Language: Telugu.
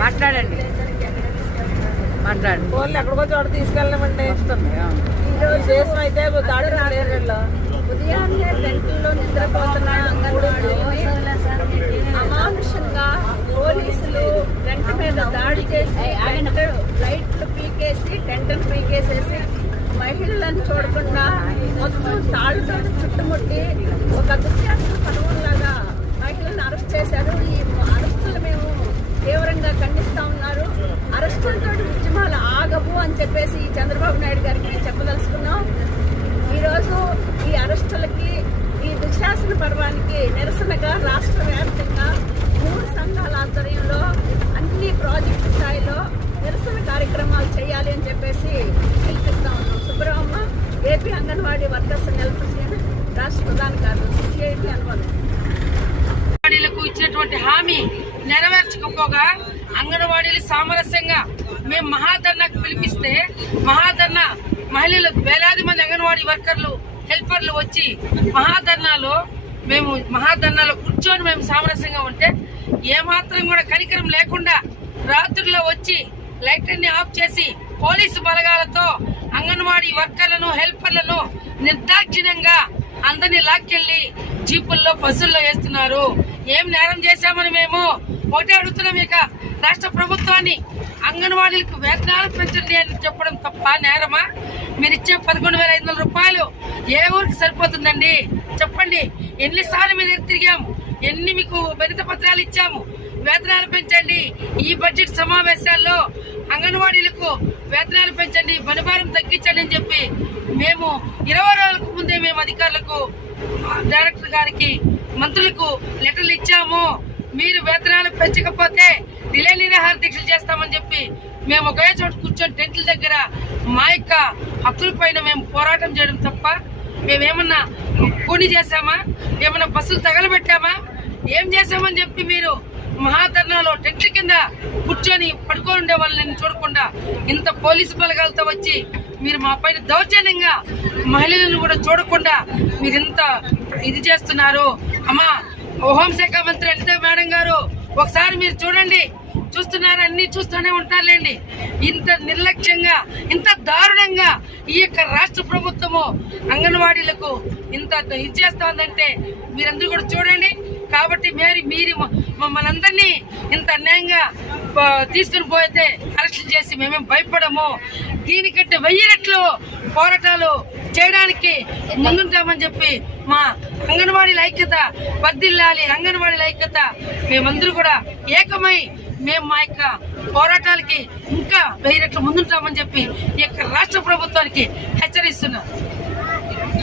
మాట్లాడండి మాట్లాడండి. ఫోన్లు ఎక్కడికో చోట తీసుకెళ్ళమండి. ఈరోజు దేశం అయితే దాడి రాలేరులో ఉదయాన్నే టెంట్లో నిద్రపోతున్న అంగన్వాడీని అమానుషంగా పోలీసులు టెంట్ మీద దాడి చేసి లైట్లు పీకేసి టెంట్ను పీకేసేసి మహిళలను చూడకుండా మొత్తం తాళ్ళతో చుట్టుముట్టి ఒక దుశ్శాసన పడవలాగా మహిళలను అరెస్ట్ చేశారు. ఈ అరెస్టులు మేము తీవ్రంగా ఖండిస్తా ఉన్నారు. అరెస్టులతో ఉద్యమాలు ఆగవు అని చెప్పేసి చంద్రబాబు నాయుడు గారికి మేము చెప్పదలుచుకున్నాం. ఈరోజు ఈ అరెస్టులకి ఈ దుశ్శాసన పర్వానికి నిరసనగా రాష్ట్ర వ్యాప్తంగా 3 సంఘాల ఆధ్వర్యంలో అన్ని ప్రాజెక్టు స్థాయిలో నిరసన కార్యక్రమాలు చేయాలి అని చెప్పేసి పిలిపిస్తా ఉన్నాం. సుబ్రహ్మ ఏపీ అంగన్వాడీ వర్కర్స్ నెలకొసిన రాష్ట్ర ప్రధాన కార్యదర్శి సిఐటి అనువాదం. అంగన్వాడీలకు ఇచ్చినటువంటి హామీ నెరవేర్చకపోగా అంగన్వాడీలు సామరస్యంగా మేము మహాధర్నాకు పిలిపిస్తే మహాధర్నా మహిళలు వేలాది మంది అంగన్వాడీ వర్కర్లు హెల్పర్లు వచ్చి మహాధర్నాలో కూర్చొని మేము సామరస్యంగా ఉంటే ఏమాత్రం కూడా కనికరం లేకుండా రాత్రుల్లో వచ్చి లైట్లన్నీ ఆఫ్ చేసి పోలీసు బలగాలతో అంగన్వాడీ వర్కర్లను హెల్పర్లను నిర్దాక్షిణ్యంగా అందరినీ లాక్కెళ్లి జీపుల్లో బస్సుల్లో వేస్తున్నారు. ఏం నేరం చేశామని మేము ఒకటే అడుగుతున్నాం. ఇక రాష్ట్ర ప్రభుత్వాన్ని అంగన్వాడీలకు వేతనాలు పెంచండి అని చెప్పడం తప్ప నేరమా? మీరిచ్చే 11,500 రూపాయలు ఏ ఊరికి సరిపోతుందండి చెప్పండి. ఎన్నిసార్లు మీరు తిరిగాము, ఎన్ని మీకు వినతి పత్రాలు ఇచ్చాము. వేతనాలు పెంచండి, ఈ బడ్జెట్ సమావేశాల్లో అంగన్వాడీలకు వేతనాలు పెంచండి, పనిభారం తగ్గించండి అని చెప్పి మేము 20 రోజులకు ముందే మేము అధికారులకు డైరెక్టర్ గారికి మంత్రులకు లెటర్లు ఇచ్చాము. మీరు వేతనాలు పెంచకపోతే రిలే నిరాహార దీక్షలు చేస్తామని చెప్పి మేము ఒకే చోట కూర్చొని టెంట్ల దగ్గర మా యొక్క హక్కుల పైన మేము పోరాటం చేయడం తప్ప మేమేమన్నా కూని చేశామా? ఏమన్నా బస్సులు తగలబెట్టామా? ఏం చేశామని చెప్పి మీరు మహాధర్నాలో టెంట్ల కింద కూర్చొని పడుకొని ఉండే వాళ్ళని చూడకుండా ఇంత పోలీసు బలగాలతో వచ్చి మీరు మా పైన దౌర్జన్యంగా మహిళలను కూడా చూడకుండా మీరు ఇంత ఇది చేస్తున్నారు. అమ్మా హోంశాఖ మంత్రి అనిత మేడం గారు ఒకసారి మీరు చూడండి. చూస్తున్నారు, అన్ని చూస్తూనే ఉంటారులేండి. ఇంత నిర్లక్ష్యంగా ఇంత దారుణంగా ఈ యొక్క రాష్ట్ర ప్రభుత్వము అంగన్వాడీలకు ఇంత ఇది చేస్తా ఉందంటే మీరందరూ కూడా చూడండి. కాబట్టి మీరు మమ్మల్ని అందరినీ ఇంత అన్యాయంగా తీసుకుని పోతే అరెస్టులు చేసి మేమేం భయపడము. దీనికంటే 1000 రెట్లు పోరాటాలు చేయడానికి ముందుంటామని చెప్పి మా అంగన్వాడీల ఐక్యత వర్ధిల్లాలి. అంగన్వాడీల ఐక్యత మేమందరూ కూడా ఏకమై మేము మా యొక్క పోరాటాలకి ఇంకా 1000 రెట్లు ముందుంటామని చెప్పి ఈ యొక్క రాష్ట్ర ప్రభుత్వానికి